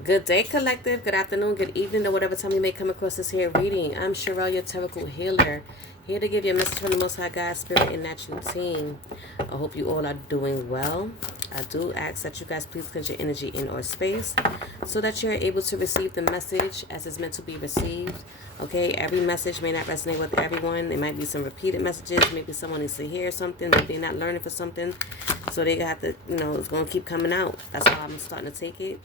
Good day, collective. Good afternoon, good evening, or whatever time you may come across this here reading. I'm Sherelle, your tarot healer, here to give you a message from the Most High God, Spirit, and Natural Team. I hope you all are doing well. I do ask that you guys please cleanse your energy in or space so that you're able to receive the message as it's meant to be received. Okay, every message may not resonate with everyone. There might be some repeated messages. Maybe someone needs to hear something. Maybe they're not learning for something. So they have to, it's going to keep coming out. That's how I'm starting to take it.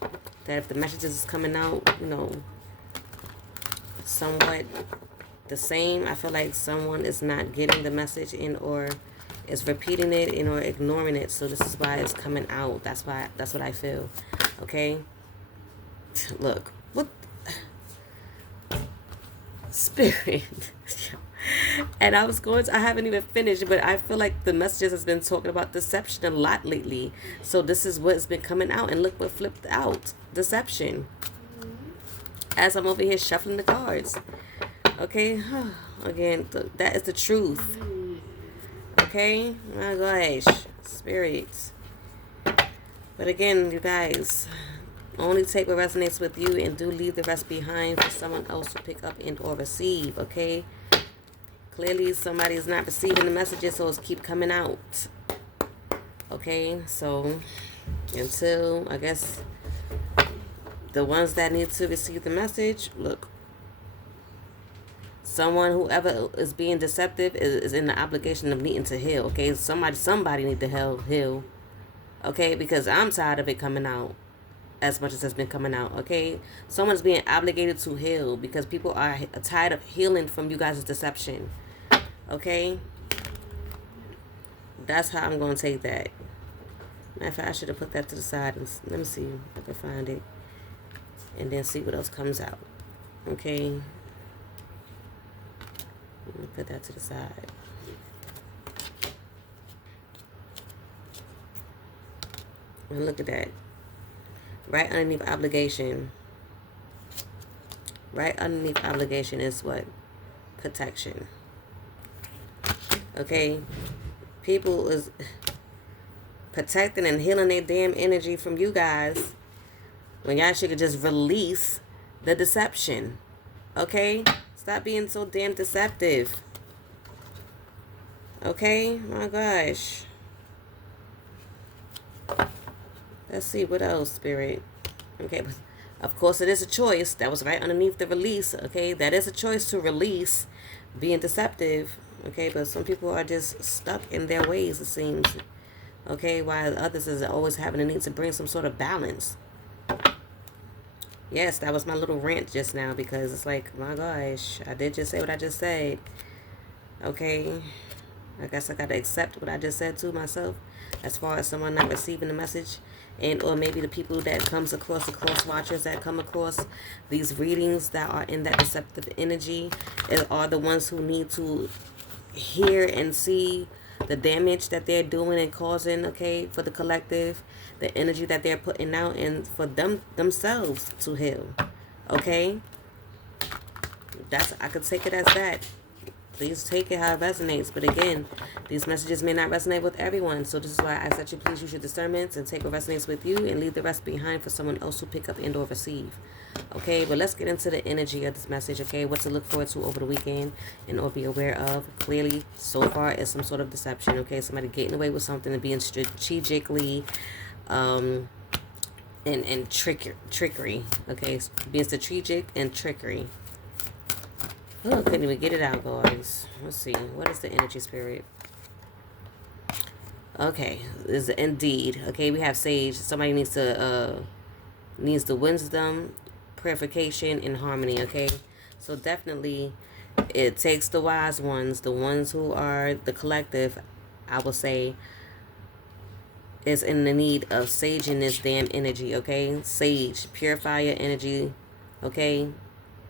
That if the messages is coming out, somewhat the same, I feel like someone is not getting the message in or is repeating it in or ignoring it. So this is why it's coming out. That's what I feel. Okay? Look. What? Spirit. And I haven't even finished, but I feel like the messages has been talking about deception a lot lately. So this is what's been coming out, and look what flipped out. Deception. As I'm over here shuffling the cards. Okay? Again, that is the truth. Okay? My gosh. Spirits. But again, you guys, only take what resonates with you and do leave the rest behind for someone else to pick up and or receive. Okay? Clearly, somebody is not receiving the messages, so it's keep coming out. Okay, so until, I guess, the ones that need to receive the message, look, whoever is being deceptive is in the obligation of needing to heal. Okay, somebody need to heal. Okay, because I'm tired of it coming out as much as it's been coming out. Okay, someone's being obligated to heal because people are tired of healing from you guys' deception. Okay, that's how I'm going to take that. Matter of fact, I should have put that to the side. And let me see if I can find it. And then see what else comes out. Okay. Let me put that to the side. And look at that. Right underneath obligation. Right underneath obligation is what? Protection. Okay, people is protecting and healing their damn energy from you guys when y'all should just release the deception. Okay, stop being so damn deceptive. Okay, my gosh. Let's see what else, Spirit. Okay, of course it is a choice. That was right underneath the release. Okay, that is a choice to release being deceptive. Okay, but some people are just stuck in their ways, it seems. Okay, while others is always having a need to bring some sort of balance. Yes, that was my little rant just now because it's like, my gosh, I did just say what I just said. Okay, I guess I got to accept what I just said to myself as far as someone not receiving the message, and or maybe the people that comes across, the cross watchers that come across these readings that are in that deceptive energy are the ones who need to hear and see the damage that they're doing and causing, okay, for the collective, the energy that they're putting out, and for themselves to heal. Okay, I could take it as that. Please take it how it resonates. But again, these messages may not resonate with everyone. So this is why I ask that you please use your discernment and take what resonates with you and leave the rest behind for someone else to pick up and or receive. Okay, but let's get into the energy of this message. Okay, what to look forward to over the weekend and or be aware of. Clearly, so far, is some sort of deception. Okay, somebody getting away with something and being strategically and trickery. Okay, being strategic and trickery. Oh, couldn't even get it out, guys. Let's see. What is the energy, Spirit? Okay, is indeed. Okay, we have sage. Somebody needs the wisdom, purification, and harmony. Okay, so definitely, it takes the wise ones, the ones who are the collective. I will say is in the need of sage in this damn energy. Okay, sage, purify your energy. Okay.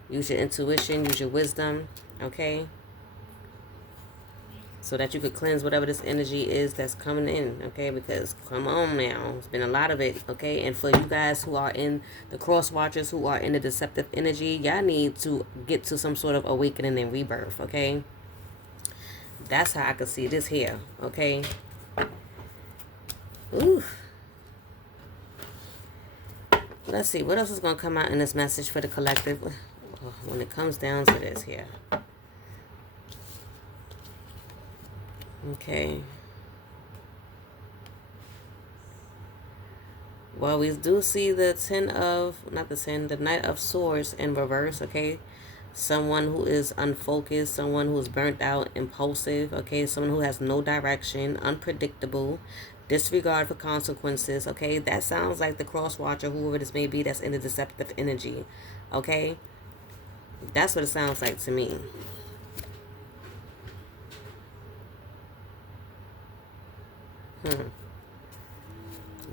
Use your intuition, use your wisdom, okay? So that you could cleanse whatever this energy is that's coming in, okay? Because, come on now, it's been a lot of it, okay? And for you guys who are in the cross watchers, who are in the deceptive energy, y'all need to get to some sort of awakening and rebirth, okay? That's how I could see this here, okay? Ooh. Let's see, what else is going to come out in this message for the collective when it comes down to this here. Okay. Well, we do see the the Knight of Swords in reverse, okay? Someone who is unfocused, someone who is burnt out, impulsive, okay? Someone who has no direction, unpredictable, disregard for consequences, okay? That sounds like the cross watcher, whoever this may be, that's in the deceptive energy, okay? That's what it sounds like to me.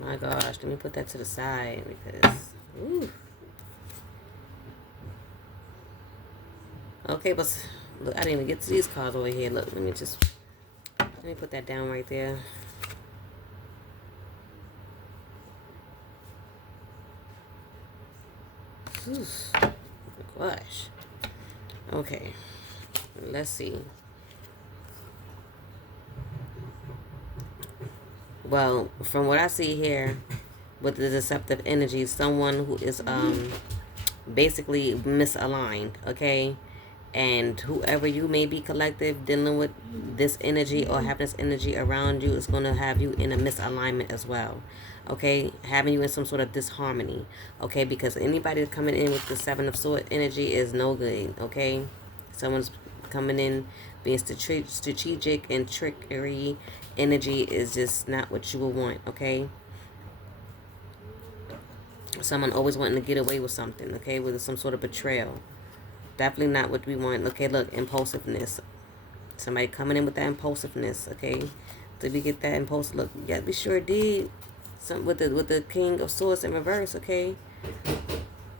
My gosh, let me put that to the side because, ooh. Okay, but look, I didn't even get to these cards over here. Look, let me put that down right there. Whew. Gosh. Okay, let's see. Well, from what I see here with the deceptive energy, someone who is basically misaligned, okay? And whoever you may be collective dealing with this energy or having this energy around you is going to have you in a misalignment as well, okay? Having you in some sort of disharmony, okay? Because anybody coming in with the Seven of Swords energy is no good, okay? Someone's coming in being strategic and trickery energy is just not what you will want, okay? Someone always wanting to get away with something, okay? With some sort of betrayal. Definitely not what we want. Okay, look, impulsiveness. Somebody coming in with that impulsiveness, okay? Did we get that impulsive? Look, yeah, we sure did. Some with the King of Swords in reverse, okay?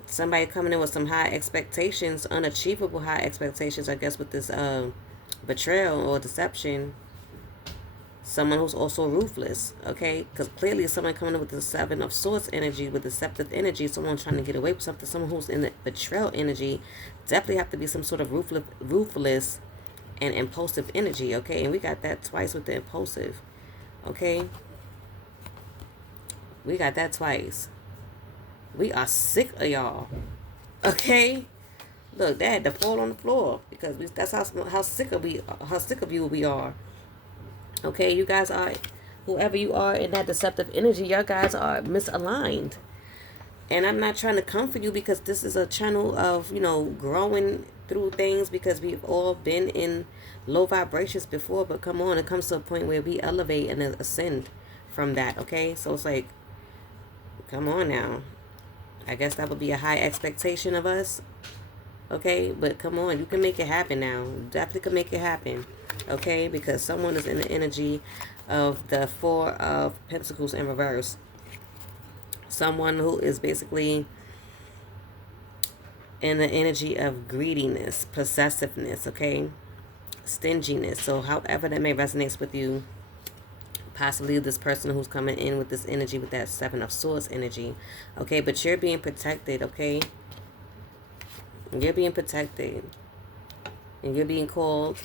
Somebody coming in with some high expectations, unachievable high expectations, I guess, with this betrayal or deception. Someone who's also ruthless, okay? Because clearly someone coming in with the Seven of Swords energy, with deceptive energy, someone trying to get away with something, someone who's in the betrayal energy, definitely have to be some sort of ruthless and impulsive energy, okay? And we got that twice with the impulsive, okay? We got that twice. We are sick of y'all, okay? Look, they had to fall on the floor because that's how sick of you we are. Okay, you guys are, whoever you are in that deceptive energy, y'all guys are misaligned. And I'm not trying to comfort you because this is a channel of, growing through things because we've all been in low vibrations before. But come on, it comes to a point where we elevate and ascend from that, okay? So it's like, come on now. I guess that would be a high expectation of us. Okay, but come on, you can make it happen now. Definitely can make it happen. Okay, because someone is in the energy of the Four of Pentacles in reverse. Someone who is basically in the energy of greediness, possessiveness, okay? Stinginess. So however that may resonate with you, possibly this person who's coming in with this energy, with that Seven of Swords energy. Okay, but you're being protected, okay? You're being protected. And you're being called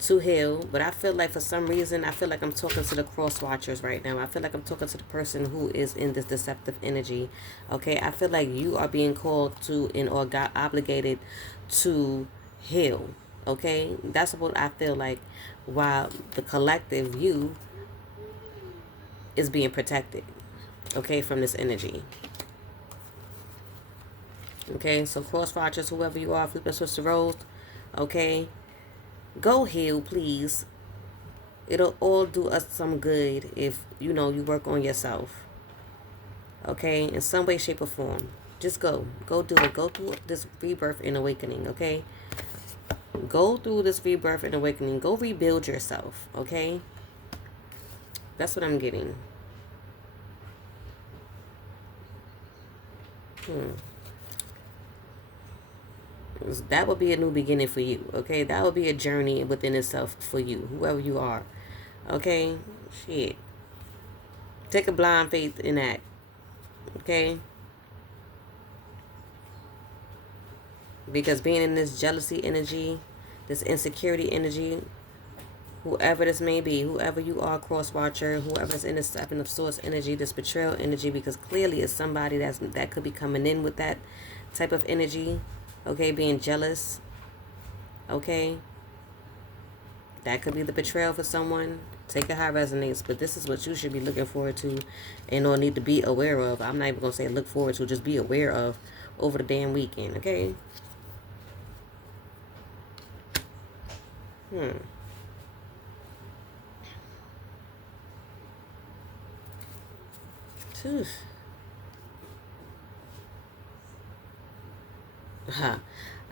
to heal. But I feel like for some reason, I feel like I'm talking to the cross watchers right now. I feel like I'm talking to the person who is in this deceptive energy. Okay, I feel like you are being called to or got obligated to heal. Okay, that's what I feel like, while the collective you is being protected, okay, from this energy. Okay, so cross watchers, whoever you are, flip and switch the roles, okay, go heal, please. It'll all do us some good if, you work on yourself, okay, in some way, shape, or form. Just go do it. Go through this rebirth and awakening, okay? Go through this rebirth and awakening. Go rebuild yourself, okay? That's what I'm getting. That would be a new beginning for you, okay? That would be a journey within itself for you, whoever you are, okay? Shit. Take a blind faith in that, okay? Because being in this jealousy energy, this insecurity energy, Whoever this may be, whoever you are, cross watcher, whoever's in this Seven of Swords energy, this betrayal energy, because clearly it's somebody that could be coming in with that type of energy, okay, being jealous, okay. That could be the betrayal for someone. Take it how it resonates, but this is what you should be looking forward to and or need to be aware of. I'm not even going to say look forward to, just be aware of over the damn weekend, okay?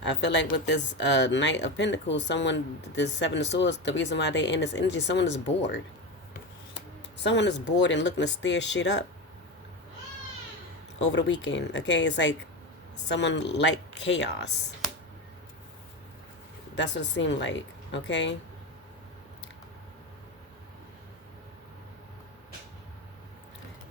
I feel like with this Knight of Pentacles, this Seven of Swords, the reason why they in this energy, someone is bored. Someone is bored and looking to stir shit up over the weekend, okay? It's like someone like chaos. That's what it seemed like, okay?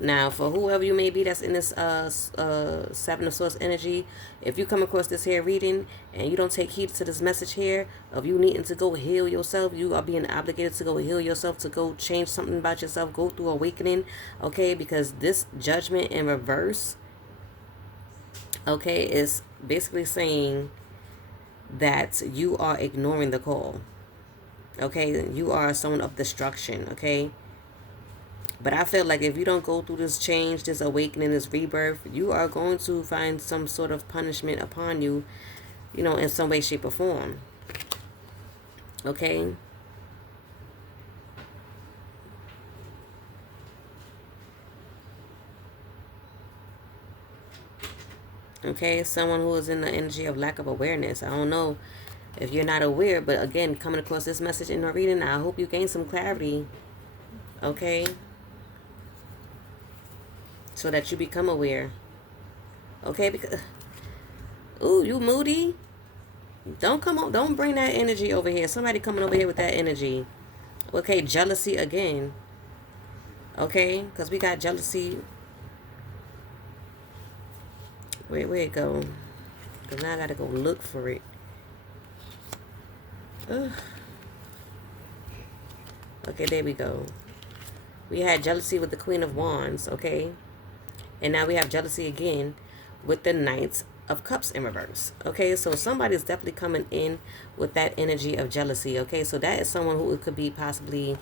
Now, for whoever you may be that's in this Seven of Swords energy, if you come across this here reading and you don't take heed to this message here of you needing to go heal yourself, you are being obligated to go heal yourself, to go change something about yourself, go through awakening, okay? Because this Judgment in reverse, okay, is basically saying that you are ignoring the call, okay? You are someone of destruction, okay? But I feel like if you don't go through this change, this awakening, this rebirth, you are going to find some sort of punishment upon you, you know, in some way, shape, or form. Okay? Okay, someone who is in the energy of lack of awareness. I don't know if you're not aware, but again, coming across this message in the reading, I hope you gain some clarity. Okay? So that you become aware. Okay, because ooh, you moody. Don't come on, don't bring that energy over here. Somebody coming over here with that energy. Okay, jealousy again. Okay, because we got jealousy. Where it go? Because now I gotta go look for it. Ugh. Okay, there we go. We had jealousy with the Queen of Wands, okay? And now we have jealousy again with the Knight of Cups in reverse. Okay, so somebody's definitely coming in with that energy of jealousy. Okay, so that is someone who could be possibly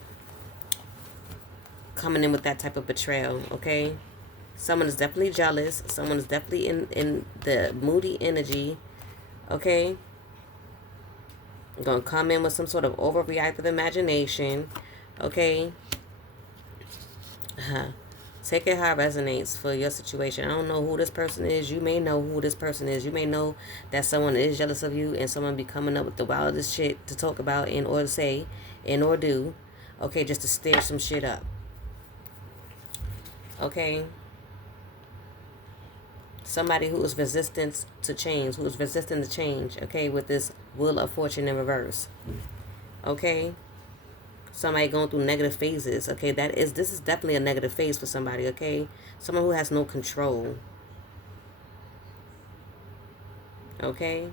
coming in with that type of betrayal. Okay, someone is definitely jealous. Someone is definitely in the moody energy. Okay, gonna come in with some sort of overreactive imagination. Okay. Take it how it resonates for your situation. I don't know who this person is. You may know who this person is. You may know that someone is jealous of you and someone be coming up with the wildest shit to talk about and or say and or do. Okay, just to stir some shit up. Okay. Somebody who is resistant to change. Who is resistant to change. Okay, with this Wheel of Fortune in reverse. Okay. Somebody going through negative phases. Okay, this is definitely a negative phase for somebody. Okay, someone who has no control. Okay,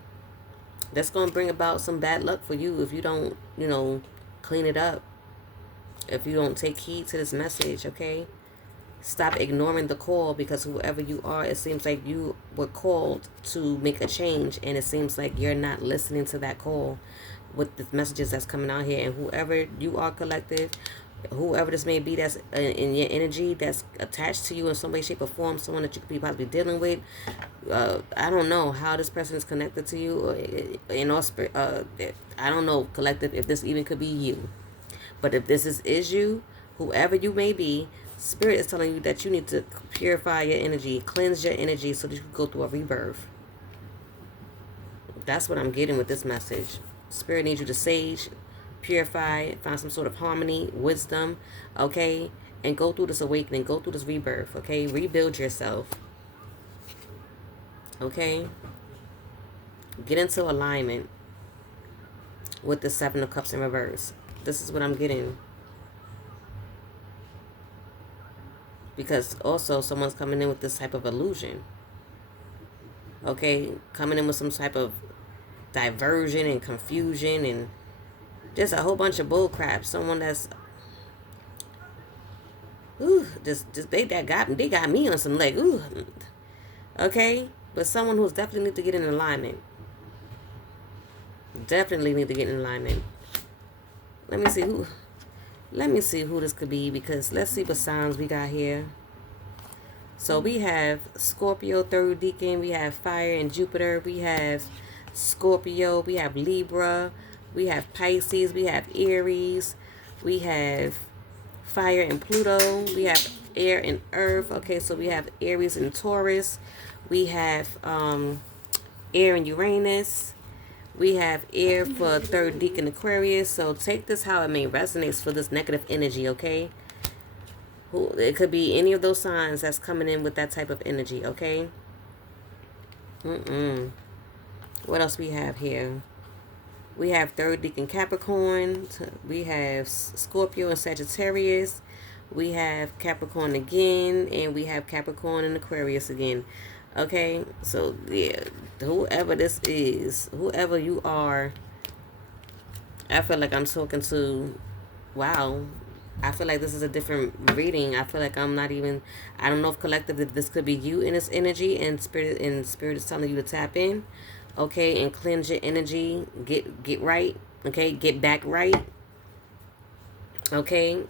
that's going to bring about some bad luck for you if you don't, you know, clean it up. If you don't take heed to this message. Okay, stop ignoring the call, because whoever you are, it seems like you were called to make a change, and it seems like you're not listening to that call with the messages that's coming out here. And whoever you are, collective, whoever this may be that's in your energy, that's attached to you in some way, shape, or form, someone that you could be possibly dealing with, I don't know how this person is connected to you, I don't know, collective, if this even could be you. But if this is you, whoever you may be, Spirit is telling you that you need to purify your energy, cleanse your energy, so that you can go through a rebirth. That's what I'm getting with this message. Spirit needs you to sage, purify, find some sort of harmony, wisdom, okay? And go through this awakening, go through this rebirth, okay? Rebuild yourself, okay? Get into alignment with the Seven of Cups in reverse. This is what I'm getting. Because also someone's coming in with this type of illusion, okay? Coming in with some type of diversion and confusion and Just a whole bunch of bull crap. Someone that's, ooh, just they got me on some leg. Ooh, okay. But someone who's definitely need to get in alignment. Definitely need to get in alignment. Let me see who. Let me see who this could be, because let's see what signs we got here. So we have Scorpio, third deacon. We have fire and Jupiter. We have Scorpio. We have Libra. We have Pisces. We have Aries. We have fire and Pluto. We have air and earth. Okay, so we have Aries and Taurus. We have air and Uranus. We have air for third deacon Aquarius. So take this how it may resonate for this negative energy, okay? It could be any of those signs that's coming in with that type of energy, okay? What else we have here? We have third deacon Capricorn. We have Scorpio and Sagittarius. We have Capricorn again. And we have Capricorn and Aquarius again. Okay? So, yeah. Whoever this is, whoever you are, I feel like I'm talking to, wow. I feel like this is a different reading. I feel like I'm not even, I don't know if collectively this could be you in this energy, and spirit is telling you to tap in, okay, and cleanse your energy, get right, okay, get back right, okay,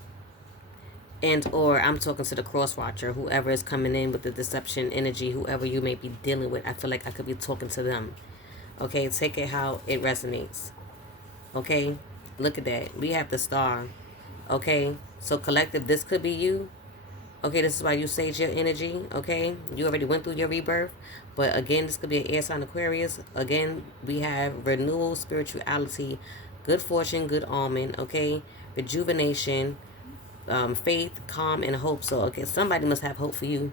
and or I'm talking to the cross watcher, whoever is coming in with the deception energy, whoever you may be dealing with. I feel like I could be talking to them, okay. Take it how it resonates, okay. Look at that. We have the star. Okay, so collective, this could be you. Okay, this is why you sage your energy. Okay, you already went through your rebirth. But again, this could be an air sign Aquarius. Again, we have renewal, spirituality, good fortune, good omen. Okay, rejuvenation, faith, calm, and hope. So, okay, somebody must have hope for you.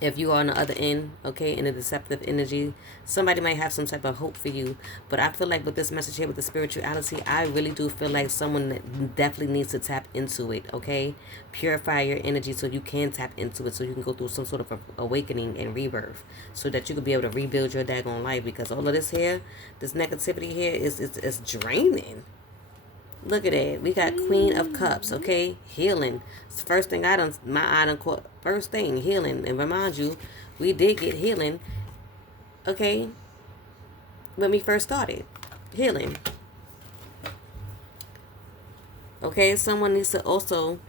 If you are on the other end, okay, in the deceptive energy, somebody might have some type of hope for you. But I feel like with this message here, with the spirituality, I really do feel like someone that definitely needs to tap into it, okay? Purify your energy so you can tap into it, so you can go through some sort of awakening and rebirth, so that you can be able to rebuild your daggone life. Because all of this here, this negativity here is draining. Look at that. We got Queen of Cups, okay? Healing. It's the first thing caught. First thing, healing. And remind you, we did get healing, okay, when we first started. Healing. Okay, someone needs to also,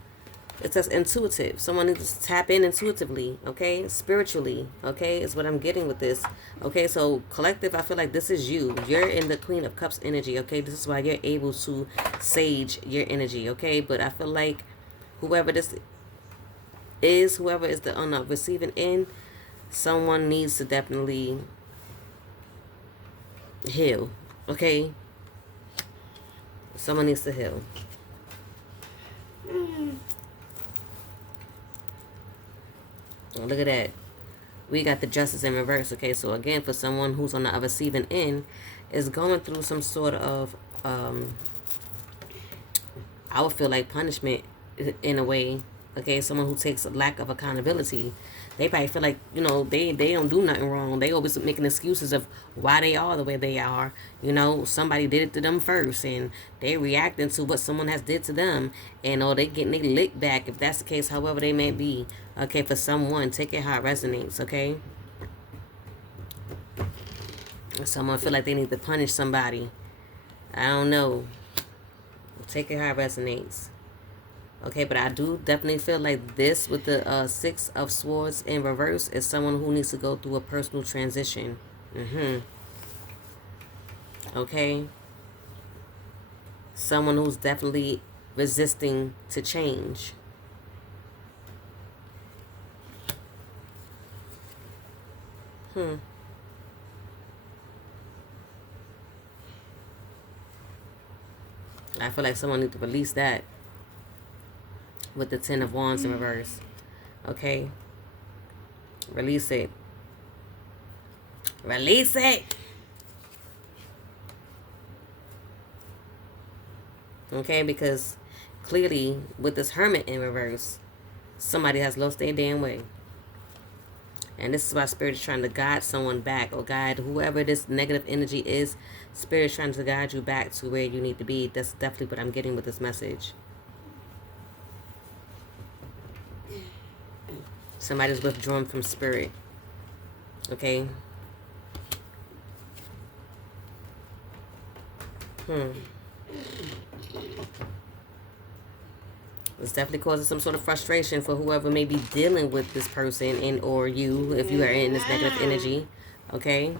it says intuitive. Someone needs to tap in intuitively, okay? Spiritually, okay, is what I'm getting with this. Okay, so collective, I feel like this is you. You're in the Queen of Cups energy, okay? This is why you're able to sage your energy, okay? But I feel like whoever this is, whoever is the on the receiving end, someone needs to definitely heal, okay? Someone needs to heal. Oh, look at that. We got the justice in reverse, okay? So again, for someone who's on the receiving end, is going through some sort of, I would feel like punishment in a way, okay? Someone who takes a lack of accountability. They probably feel like, you know, they don't do nothing wrong. They always making excuses of why they are the way they are. You know, somebody did it to them first, and they reacting to what someone has did to them, and or they getting their lick back, if that's the case, however they may be. Okay, for someone, take it how it resonates, okay? Someone feel like they need to punish somebody. I don't know. Take it how it resonates. Okay, but I do definitely feel like this with the Six of Swords in reverse is someone who needs to go through a personal transition. Okay. Someone who's definitely resisting to change. I feel like someone needs to release that with the Ten of Wands in reverse. Okay? Release it. Release it! Okay? Because clearly, with this Hermit in reverse, somebody has lost their damn way. And this is why Spirit is trying to guide someone back, or guide whoever this negative energy is. Spirit is trying to guide you back to where you need to be. That's definitely what I'm getting with this message. Somebody's withdrawn from Spirit. Okay? It's definitely causing some sort of frustration for whoever may be dealing with this person, and or you, if you are in this negative energy. Okay?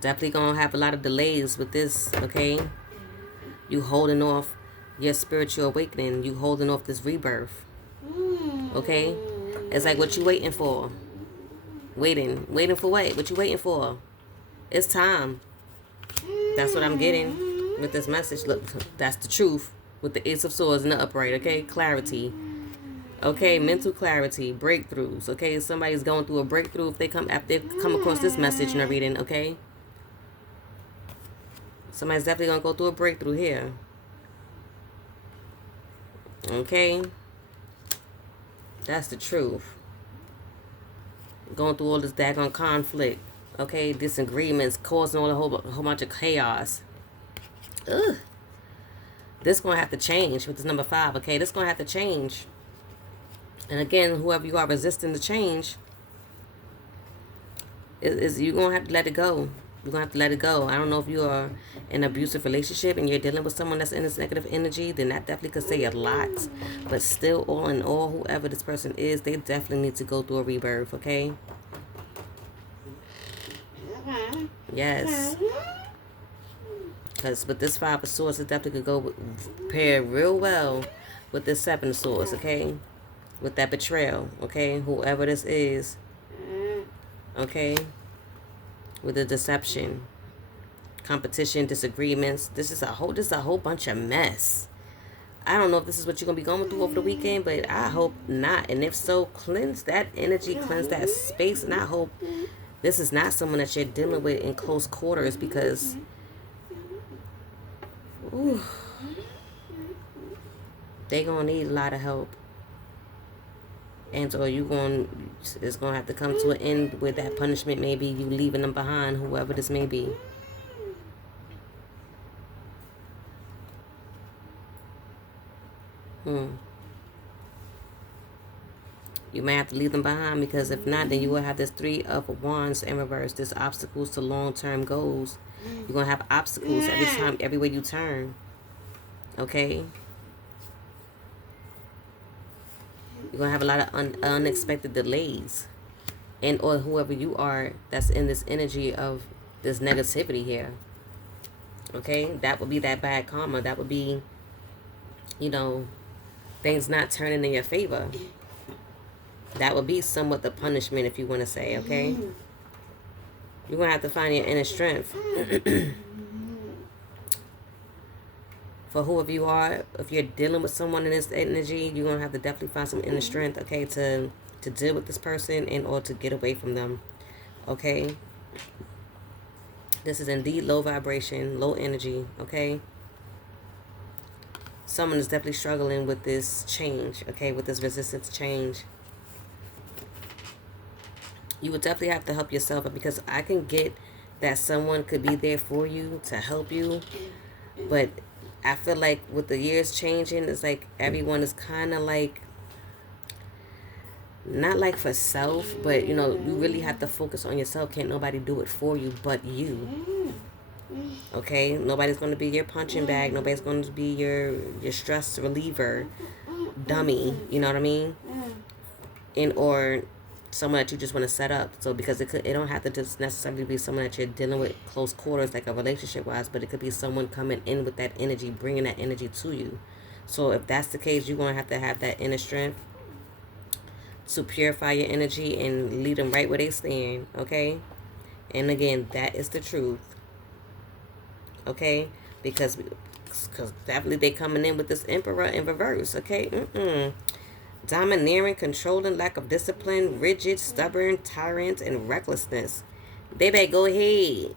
Definitely gonna have a lot of delays with this. Okay? You holding off your spiritual awakening. You holding off this rebirth. Okay? It's like, what you waiting for? Waiting for what? What you waiting for? It's time. That's what I'm getting with this message. Look, that's the truth. With the Ace of Swords in the upright, okay? Clarity. Okay, mental clarity, breakthroughs, okay? Somebody's going through a breakthrough if they come across this message in a reading, okay? Somebody's definitely going to go through a breakthrough here. Okay? That's the truth. Going through all this daggone conflict, okay? Disagreements, causing all a whole bunch of chaos. Ugh. This going to have to change with this number 5, okay? This going to have to change. And again, whoever you are resisting the change, is you're going to have to let it go. You're going to have to let it go. I don't know if you are in an abusive relationship and you're dealing with someone that's in this negative energy, then that definitely could say a lot. But still, all in all, whoever this person is, they definitely need to go through a rebirth, okay? Yes. Because with this 5 of Swords, it definitely could go pair real well with this 7 of Swords, okay? With that betrayal, okay? Whoever this is, okay? With the deception, competition, disagreements. This is a whole bunch of mess. I don't know if this is what you're going to be going through over the weekend, but I hope not. And if so, cleanse that energy, cleanse that space. And I hope this is not someone that you're dealing with in close quarters, because ooh, they gonna need a lot of help, and so it's gonna have to come to an end with that punishment. Maybe you leaving them behind, whoever this may be. You may have to leave them behind, because if not, then you will have this 3 of Wands in reverse. This obstacles to long-term goals. You're going to have obstacles every time, everywhere you turn. Okay? You're going to have a lot of unexpected delays. And or whoever you are that's in this energy of this negativity here. Okay? That would be that bad karma. That would be, you know, things not turning in your favor. That would be somewhat the punishment, if you want to say, okay? You're going to have to find your inner strength. For whoever you are, if you're dealing with someone in this energy, you're going to have to definitely find some inner strength, okay, to deal with this person and or to get away from them, okay? This is indeed low vibration, low energy, okay? Someone is definitely struggling with this change, okay, with this resistance change. You would definitely have to help yourself, because I can get that someone could be there for you to help you, but I feel like with the years changing, it's like everyone is kind of like, not like for self, but you know, you really have to focus on yourself. Can't nobody do it for you but you. Okay? Nobody's going to be your punching bag. Nobody's going to be your stress reliever dummy. You know what I mean? And or someone that you just want to set up. So because it don't have to just necessarily be someone that you're dealing with close quarters, like a relationship wise, but it could be someone coming in with that energy, bringing that energy to you. So if that's the case, you're going to have that inner strength to purify your energy and lead them right where they stand, okay? And again, that is the truth, okay? Because definitely they coming in with this Emperor in reverse, okay? Domineering, controlling, lack of discipline, rigid, stubborn, tyrant, and recklessness. They better go ahead.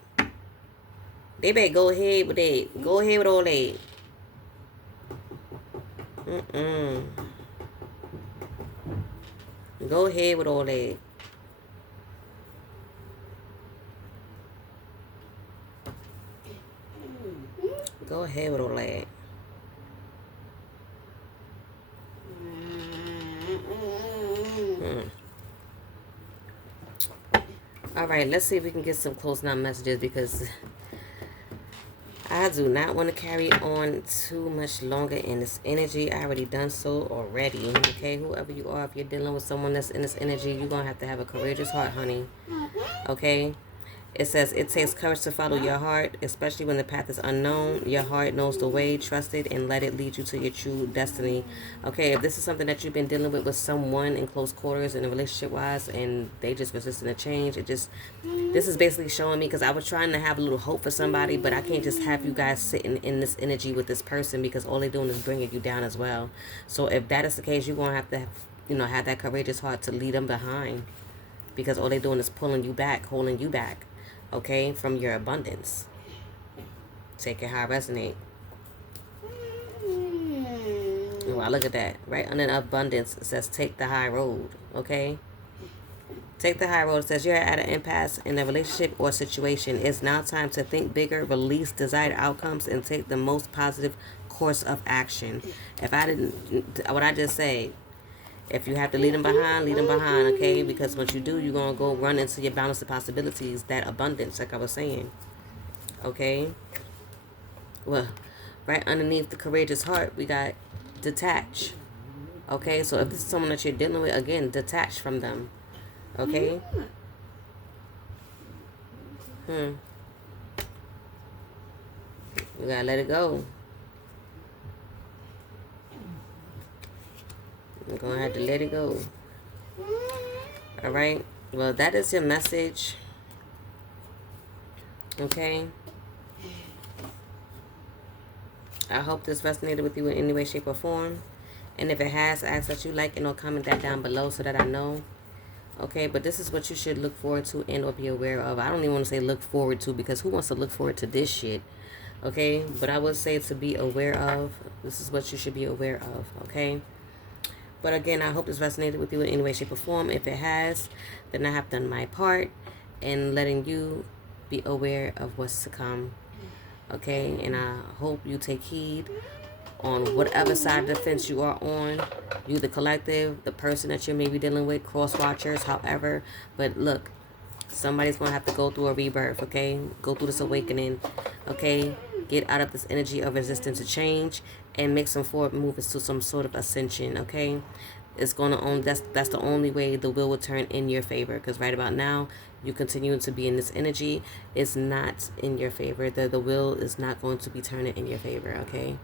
They better go ahead with that. Go ahead with all that. Go ahead with all that. Go ahead with all that. All right, let's see if we can get some closing out messages, because I do not want to carry on too much longer in this energy. I already done so already. Okay, whoever you are, if you're dealing with someone that's in this energy, you're going to have a courageous heart, honey. Okay? It says, it takes courage to follow your heart, especially when the path is unknown. Your heart knows the way. Trust it and let it lead you to your true destiny. Okay, if this is something that you've been dealing with someone in close quarters and relationship-wise, and they just resisting a change, this is basically showing me, because I was trying to have a little hope for somebody, but I can't just have you guys sitting in this energy with this person, because all they're doing is bringing you down as well. So if that is the case, you're going to have to, have that courageous heart to lead them behind, because all they're doing is pulling you back, holding you back. Okay, from your abundance. Take it how it resonate. Wow, look at that. Right under abundance, it says take the high road. Okay? Take the high road. It says you're at an impasse in a relationship or situation. It's now time to think bigger, release desired outcomes, and take the most positive course of action. If I didn't, what I just say, if you have to lead them behind, okay? Because once you do, you're going to go run into your boundless possibilities, that abundance, like I was saying. Okay? Well, right underneath the courageous heart, we got detach. Okay? So if this is someone that you're dealing with, again, detach from them. Okay? You got to let it go. You're going to have to let it go. All right. Well, that is your message. Okay. I hope this resonated with you in any way, shape, or form. And if it has, I ask that you like and or comment that down below so that I know. Okay, but this is what you should look forward to and or be aware of. I don't even want to say look forward to, because who wants to look forward to this shit? Okay, but I would say to be aware of. This is what you should be aware of. Okay. But again, I hope this resonated with you in any way, shape, or form. If it has, then I have done my part in letting you be aware of what's to come. Okay? And I hope you take heed on whatever side of the fence you are on. You, the collective, the person that you're maybe dealing with, cross-watchers, however. But look, somebody's going to have to go through a rebirth, okay? Go through this awakening, okay? Get out of this energy of resistance to change and make some forward movements to some sort of ascension, okay? It's going to that's the only way the wheel will turn in your favor, because right about now, you continue to be in this energy. It's not in your favor. The wheel is not going to be turning in your favor, okay?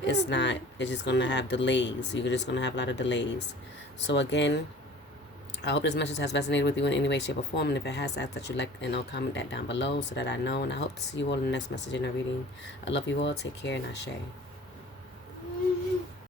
It's not. It's just going to have delays. You're just going to have a lot of delays. So again, I hope this message has resonated with you in any way, shape, or form. And if it has, I ask that you like and comment that down below so that I know. And I hope to see you all in the next message in the reading. I love you all. Take care, and Ashe.